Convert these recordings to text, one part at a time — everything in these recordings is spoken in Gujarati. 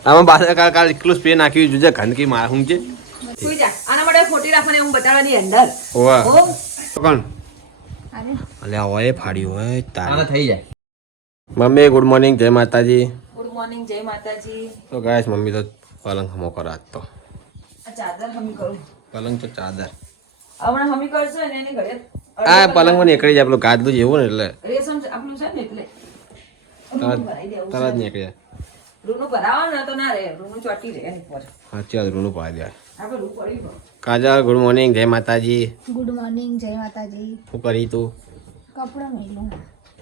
આમાં બાદ કાલ એકલું સ્પ્રે નાખ્યું જોજે ગંદકી માર હું છે સુઈ જા આના માટે ખોટી રાખવાની હું બતાડવાની અંદર ઓવા ઓ કોણ અરે અલ્યા ઓય ફાડ્યું હોય તારે થઈ જાય મમ્મી ગુડ મોર્નિંગ જય માતાજી ગુડ મોર્નિંગ જય માતાજી તો ગાઈસ મમ્મી તો પલંગ હમો કરા તો આ ચાદર હમી કરું પલંગ તો ચાદર હમણાં હમી કરશો ને એની ઘરે આ પલંગ માં નીકળી જાય પેલું ગાદલું જેવું ને એટલે રેશમ આપણું છે ને એટલે તરત નીકળી જાય રૂનું ભરાવો ને તો ના રે રૂનું ચોટી રહે એની પર સાચી વાત રૂનું પાડી જાય આપણે રૂ પડી ગયો કાજલ ગુડ મોર્નિંગ જય માતાજી ગુડ મોર્નિંગ જય માતાજી શું કરી તું કપડાં મેલું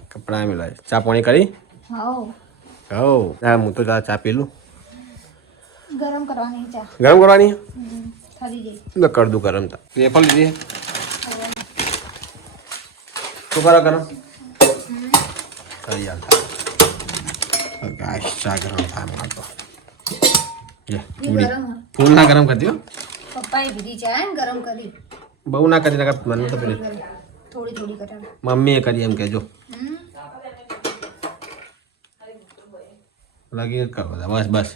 કપડા મેલાય ચા પાણી કરી હાઉ હો હું તો ચા પીલું ગરમ કરવાની ચા ગરમ કરવાની ખરી ગઈ તો કર દઉં ગરમ તા વેફર લીધી શું કરો ગરમ કરી યાર ગાઈસ ચા ગરમ થાય માર તો ગરમ ફૂલ ના ગરમ કરી દો પપ્પાએ બીજી ચા એમ ગરમ કરી બહુ ના કરી નાખા મને તો પેલી થોડી થોડી કટાણ મમ્મીએ કરી એમ કહેજો લાગી કર બધા બસ બસ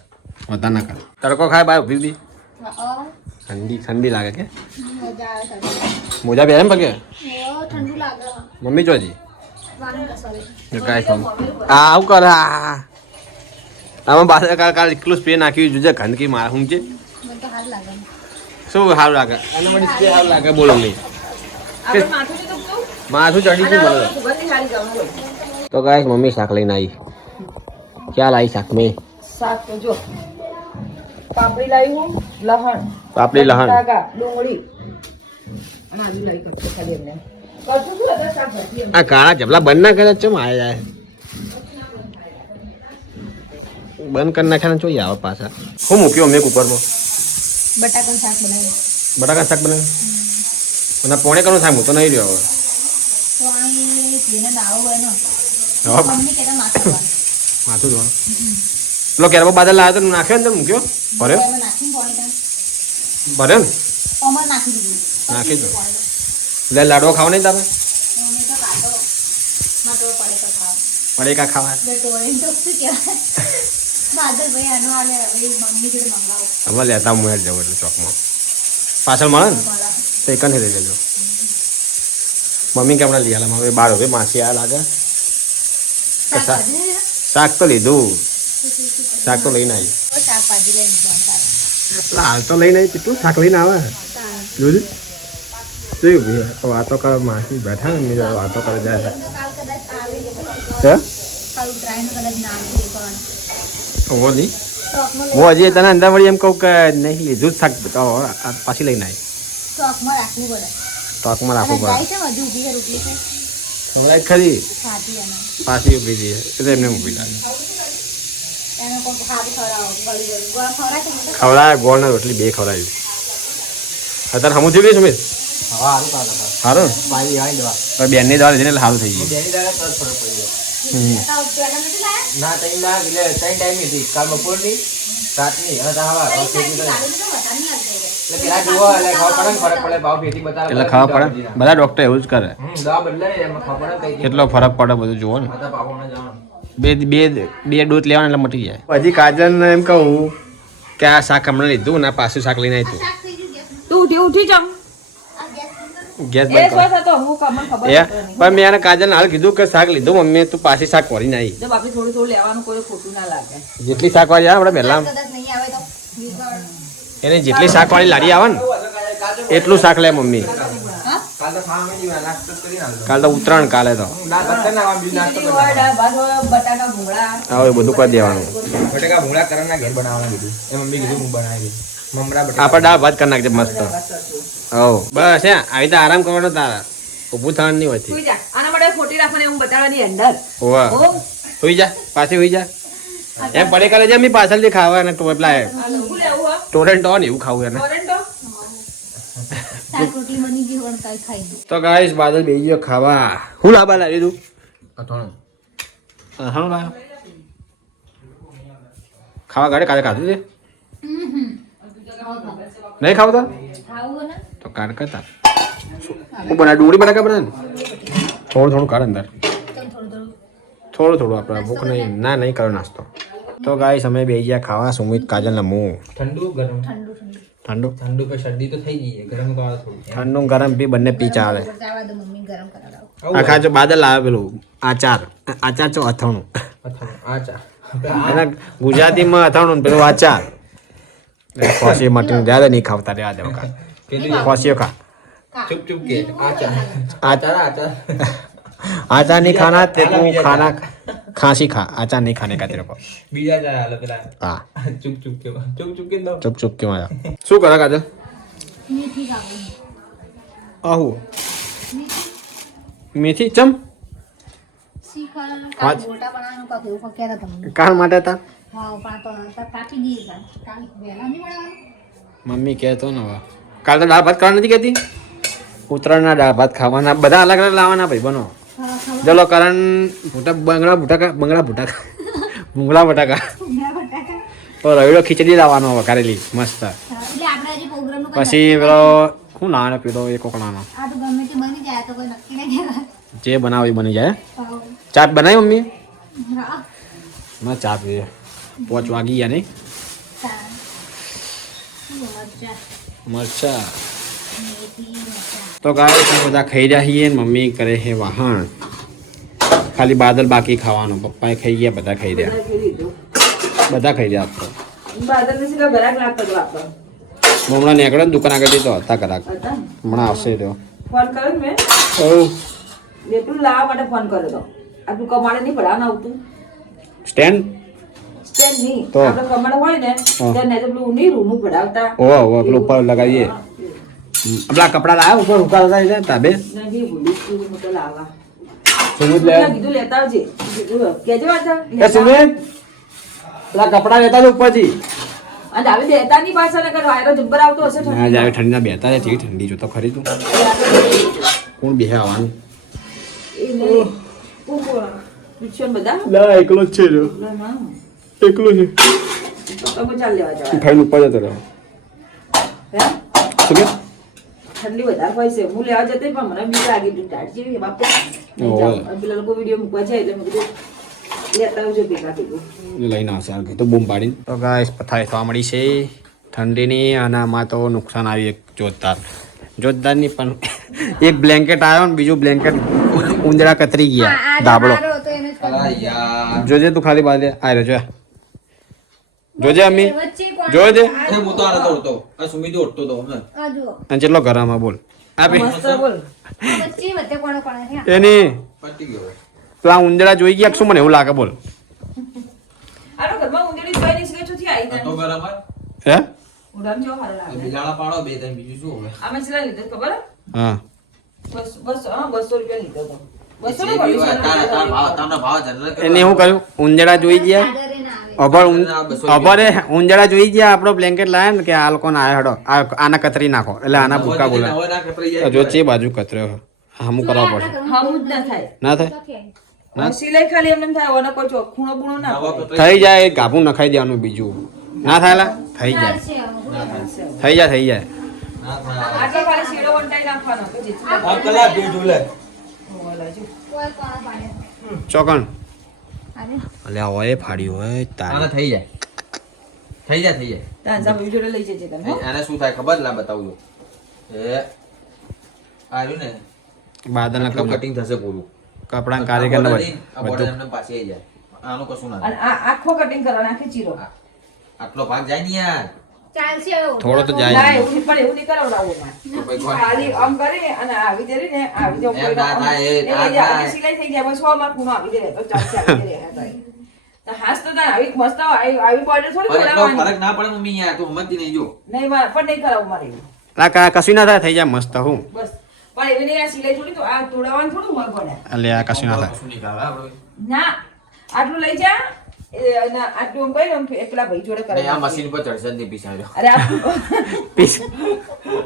વધારે ના કર તડકો ખાય બાય ઉભી ઠંડી ઠંડી લાગે કે મજા આવે મોજા પહેરે પગે ઠંડુ લાગે મમ્મી જોજી વાન કસાવે કાંઈ સમ આવું કર આમાં બાદ કાલ એકલું સ્પ્રે નાખ્યું જોજે ગંદકી માર હું છે મને તો હાલ લાગે શું સારું લાગે અને મને સ્પ્રે સારું લાગે બોલો નહીં આપણે માથું જ દુખતું માથું ચડી ગયું મને સુગંધી સારી જવાનું હોય તો ગાઈસ મમ્મી શાક લઈને આવી ક્યાં લાવી શાક મેં શાક તો જો પાપડી લાવી હું લહણ પાપડી લહણ બટાકા ડુંગળી અને આજુ લાવી કરતો ખાલી એમને કરતું શું હતા શાક ભાજી એમ આ કાળા જબલા બંધ ના કરે ચમ આયા જાય બંધ કરી નાખ્યા ચોઈ આવે પાછા હું મૂક્યો મેં કુકરમાં બટાકાનું શાક બનાવ્યું બટાકા શાક બનાવ્યું અને પોણે કનું થાય હું તો નહીં રહ્યો હવે તો અહીં જેને નાવું હોય ને હવે મમ્મી કહેતા માથું માથું ધોવાનું પેલો કેરબો બાદલ લાવ્યો તો નાખ્યો અંદર મૂક્યો ભર્યો એમાં નાખીને પાણી ત્યાં ભર્યો ને અમાર નાખી દીધું નાખી દો એટલે લાડવો ખાવા નહીં તારે મમ્મી તો કાઢો માટો પડે તો ખાવ પડેકા ખાવા એટલે ટોળીને તો શું કહેવાય બાદલ ભાઈ આનો આલે હવે મમ્મી જોડે મંગાવો હવે લેતા હું જવું એટલે ચોકમાં પાછળ મળે ને તો એક લઈ લેજો મમ્મી કે હમણાં લઈ આલા હવે બાર હવે માસી આ લાગે શાક તો લીધું શાક તો લઈને આવી શાકભાજી લઈને ફોન તારે હાલ તો લઈને આવી કેટલું શાક લઈને આવે જોયું જોયું વાતો કરે માસી બેઠા ને વાતો કરે જાય કાલ કદાચ આવી હે કાલ ઉતરાયણ કદાચ ના આવી પણ હું નહીં હું હજી તને અંદર વળી એમ કહું કે નહીં લીધું જ શાક તો પાછી લઈને આવી સ્ટોકમાં રાખવું પડે સ્ટોકમાં રાખવું પડે ગાય છે હજુ ઊભી છે રોટલી છે ખવડાય ખરી ખાતી એને પાછી ઊભી જઈએ એટલે એમને ઊભી લાગે એને કોઈ ખાતું ખવડાવો ગળી ગળી ગોળ ખવડાય છે મને ખવડાય ગોળ ને રોટલી બે ખવડાવી અત્યારે હમું થયું ગઈ સુમિત સારું પાણી આવી દવા બેનની દવા લીધી ને એટલે સારું થઈ ગયું બેની દાડા તો ફરક પડી જાય તો પેલા નથી લાયા ના તઈ ના એટલે તઈ ટાઈમ હતી કાલ બપોરની રાતની અને તાવા કઈ ફેટી સાચી ગાડી તો બતા નહીં લાગતી એટલે પેલા જોવો એટલે ખબર પડે ને ફરક પડે ભાવ ફેટી બતાવે એટલે ખાવા પડે બધા ડોક્ટર એવું જ કરે દવા બદલાય એમાં ખબર પડે કઈ કેટલો ફરક પડે બધું જુઓ ને માતા પાપોને જવાનું બે ડોઝ લેવાના એટલે મટી જાય હજી કાજલને એમ કહું કે આ શાક હમણાં લીધું ને આ પાછું શાક લઈને આવી શાક થઈ ગયું ગેસ તું ઉઠી જમ આ ગેસ ગેસ એ બંધ શું હતો હું મને ખબર એ પણ મેં એને કાજલને હાલ કીધું કે શાક લીધું મમ્મી તું પાછી શાક ભરીને આવી જો બાપી થોડું થોડું લેવાનું કોઈ ખોટું ના લાગે જેટલી શાકવાળી આવે આપણે પહેલાં કદાચ નહીં આવે તો એને જેટલી શાકવાળી લારી આવે ને એટલું શાક લે મમ્મી કાલ તો ખાવા માંડી નાસ્તો કરી નાખો કાલ તો ઉત્તરાયણ કાલે તો નાસ્તો કરી નાખવા બીજું નાસ્તો ખીચડી હોય દાળ ભાત હોય બટાકા ભૂંગળા હવે બધું કરી દેવાનું બટેકા ભૂંગળા કરવાના ઘેર બનાવવાના કીધું એ મમ્મી કીધું હું બનાવી મમરા બટેકા આપણે દાળ ભાત કરી નાખજે મસ્ત હો બસ હે આવી તો આરામ કરવાનો તારા ઊભું થવાનું નહીં હોતી સુઈ જા આના માટે ખોટી રાખવાની હું બતાડવાની અંદર હોવા ઓ હોઈ જા પાછી હોઈ જા એમ પડે કરે છે મેં પાછળથી ખાવા અને તો પેલા આ શું લેવું હો ટોરેન્ટ હોય ને એવું ખાવું એને ટોરેન્ટો શાક રોટલી બની ગઈ હોય કાંઈ ખાઈ દઉં તો ગાઈસ બાદલ બેસી ગયો ખાવા હું લાવવા લાવી તું અથાણું હા લાવ ખાવા ગાડે કાલે ખાધું છે નહીં ખાવું તો ખાવું ને તો કાઢ કરતા હું બનાવ ડુંગળી બનાવ કે બનાવ થોડું થોડું કાઢ અંદર થોડું થોડું થોડું થોડું આપણે ભૂખ નહીં ના નહીં કરો નાસ્તો તો ગાઈસ અમે બે ગયા ખાવા સુમિત કાજલ ને હું ઠંડુ ગરમ ઠંડુ ઠંડુ ઠંડુ ઠંડુ પર શરદી તો થઈ ગઈ છે ગરમ કરવા થોડું ઠંડુ ગરમ બી બંને પી ચાલે જવા દો મમ્મી ગરમ કરાવો આખા જો બાદલ આવે પેલું આચાર ચો અથાણું આ ચા એના ગુજરાતીમાં અથાણું ને પેલું આચાર ખોસી મટીને જ્યાદા નહીં ખાવતા રહ્યા દેવ કા ખોસીઓ ખા ચुप चुप के आचा आचार आचा आचार नहीं खाना तेरे को खाना खांसी खा आचार नहीं खाने का तेरे को बीजा जा रहा पेला हाँ चुप चुप के दो चुप चुप के मारा શું કરે કાજલ મીઠી ખાવી આહુ મેથી ચમ શીખા વાત. કાલ ગોટા બનાવવાનું કા કેવું કહેતા તમને કાલ માટે હતા હા પણ તો કાપી દીધા કાલ વહેલા નહીં બનાવવાનું મમ્મી કહેતો ને હવે કાલ તો દાળ ભાત ખાવા નથી કહેતી ઉત્તરાયણના દાળ ભાત ખાવાના બધા અલગ અલગ લાવવાના ભાઈ બનો હા ખબર ચલો કરણ ભૂંગળા બટાકા તો રવિડો ખીચડી લાવવાનો વઘારેલી મસ્ત એટલે આપણે હજી પ્રોગ્રામનું પછી પેલો શું લાવવાનો પેલો એ કોકણાનો આ તો ગમે તે બની જાય તો કોઈ નક્કી નહીં કહેવાય જે બનાવે એ બની જાય હા ચાટ બનાવી મમ્મી હા ના ચા પીએ 5 વાગી ગયા નહીં મરચા તો ગાય બધા ખાઈ રહ્યા છીએ ને મમ્મી કરે છે વાહણ ખાલી બાદલ બાકી ખાવાનું પપ્પાએ ખાઈ ગયા બધા ખાઈ રહ્યા બધા ખાઈ રહ્યા આપતો હમણાં નીકળે ને દુકાન આગળ તો હતા કરાક હમણાં આવશે તો ફોન કર્યો ને મેં ઓ બેટું લાવવા માટે ફોન કર્યો તો આ તું કમાડે નહીં પડાવવાનું આવતું સ્ટેન્ડ સ્ટેન્ડ નહીં તો? આપણે કમાડ હોય ને ત્યારે ને તો પેલું નહીં રૂનું પડાવતા ઓ પેલું ઉપર લગાવીએ પેલા કપડા લાવ્યા ઉપર ઉકાળતા છે તાબે નહીં ભૂલી તું મોટો લાવવા સુમિત લે કીધું લેતા આવજે કેજો વાંચા એ સુમિત પેલા કપડા લેતા જ ઉપરથી અને આવી લેતા નહીં પાછા નકર વાયરો જબ્બર આવતો હશે ના જાય ઠંડીના બેતા છે ઠીક ઠંડી જો તો ખરી તું કોણ બેહે આવવાનું બધા લા એકલો જ છે જો એકલો છે તમે ચાલ લેવા જવા ખાઈને ઉપર જતો રહ્યો હે સુમિત ઠંડી વધારે હોય છે હું લેવા જતી પણ મને બીક લાગી હતી ટાટ જેવી બાપુ પેલા લોકો વિડીયો મૂકવા છે એટલે મેં કીધું લેતા આવજો ભેગા ભેગું લઈને આવશે આ તો બૂમ પાડીને તો ગાઈસ પથારી થવા મળી છે ઠંડીની અને આમાં તો નુકસાન આવ્યું એક જોરદારની પણ એક બ્લેન્કેટ આવ્યો ને બીજું બ્લેન્કેટ ઉંદરા કતરી ગયા ધાબળો યાર જોજે તું ખાલી બાદ આ રહ્યો જોજે અમ્મી જોજે એ હું તો આને દોડતો આ સુમિત દોડતો તો હમણાં આ જુઓ અને કેટલો ગરમ બોલ આપે મસ્ત બોલ વચ્ચે વચ્ચે કોણ કોણ છે એની પટી ગયો પેલા ઉંદરા જોઈ ગયા કે શું મને એવું લાગે બોલ આ તો ઘરમાં ઊંધેડી જોઈ નહીં શકે છોથી આવી તો જાય બરાબર હે ઉડામ જો હાલ લાગે બિલાડા પાડો બે ત્રણ બીજું શું હવે આમે ચલા લીધો ખબર હા બસ હા 200 રૂપિયા લીધો તો 200 જે બી હોય, તાનો ભાવ જનરલ એને શું કર્યું ઉંદરા જોઈ ગયા ચાદરે ના આવે અભરે ઉંદરા જોઈ ગયા આપણો બ્લેન્કેટ લાયા ને કે આ લોકોને આયા હડો આના કતરી નાખો એટલે આના ભૂકા બોલે જો ચે બાજુ કતર્યો હમું કરવા પડશે હમ જ ના થાય ના થાય ના સિલાઈ ખાલી એમને થાય ઓને કોઈ ખૂણો બૂણો ના હોય. થઈ જાય ગાભું નખાઈ દેવાનું બીજું ના થાય લા થઈ જાય છે થઈ જાય આટલો ખાલી શીરો વંટાઈ નાખવાનો કે જેટલું આ કલાક બે જોલે ઓલા જો કોઈ કોણ પાડે ચોકણ અરે અલ્યા હોય ફાડ્યું હોય આને તારે થઈ જાય તાંજા વિડિયો લઈ જજે તમે હો. આને શું થાય ખબર લા બતાવું છું એ આર્યું ને બાદલના કટિંગ થશે પૂરું કપડા કારીગર ને આ બધું બોર્ડર એમને પાસે આવી જાય આનું કશું ના અને આ આખો કટિંગ કરવાનો આખી ચીરો આટલો ભાગ જાય ને યાર ચાલશે હવે થોડો તો ના જાય એવું નહીં, પણ એવું નહીં કરાવડાવવું મારે. તો ભાઈ કોણ? ખાલી આમ કરીને અને આવી દે ને આવી દે ઉપર એમ ના થાય, એ એટલે ના જે આપણી થાય. સિલાઈ થઈ ગયા પછી 100 માં ખૂણો આવી દે તો ચાલશે આવી દે તો હાસ તો તાર આવી મસ્ત આવી બોર્ડર થોડી પણ એટલો ખોડાવવાની ફરક ના પડે મમ્મી યાર તું સમજતી નહીં જો નહીં મારે પણ નહીં કરાવવું મારે એવું. કશું ના થાય થઈ જાય મસ્ત હું બસ પણ એવી નહીં આ સિલાઈ થોડી તો આ તોડાવવાનું થોડું હોય પડે અલ્યા કશું ના થાય કશું નહીં ખાવા આપણે ના આટલું લઈ જા અને આટલું આમ કર્યું આમ પેલા ભાઈ જોડે નહીં, આ કરાવવાનું. મશીન પર ચડશે જ નહીં પીસાડ્યો અરે આ પીસ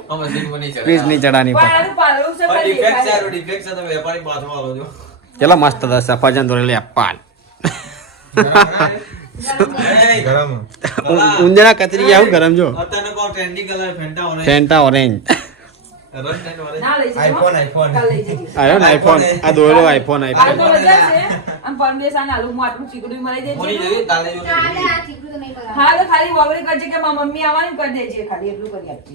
આ મશીન પર નહીં ચડે પીસ નહીં ચડાની પણ પર આનું પાલવું છે પણ ખાલી ડિફેક્ટ છે ખાલી. ડિફેક્ટ છે તમે વેપારી પાછો આલો છો ચલો મસ્ત હતા સફરજન દોરેલી અપાલ ગરમ ઉંદરા કતરી આવું ગરમ જો અત્યારે કો ટ્રેન્ડિંગ કલર ફેન્ટા ઓને ફેન્ટા ઓરેન્જ રન ટેન ઓરે ના લઈ જજો. આઈફોન કાલ લઈ જજો. આવ્યો ને આઈફોન આ દોરેલો આઈફોન આ તો મજા છે. આમ પરમેશ આ નાલું માટલું ચીકડું મળી દેજે મોરી જેવી કાલે જો કાલે આ ચીકડું તો નહીં બનાવવાનું. હા તો ખાલી વગડી કરજે કે મારી મમ્મી આવવાની કરી દેજે ખાલી એટલું કરી આપજે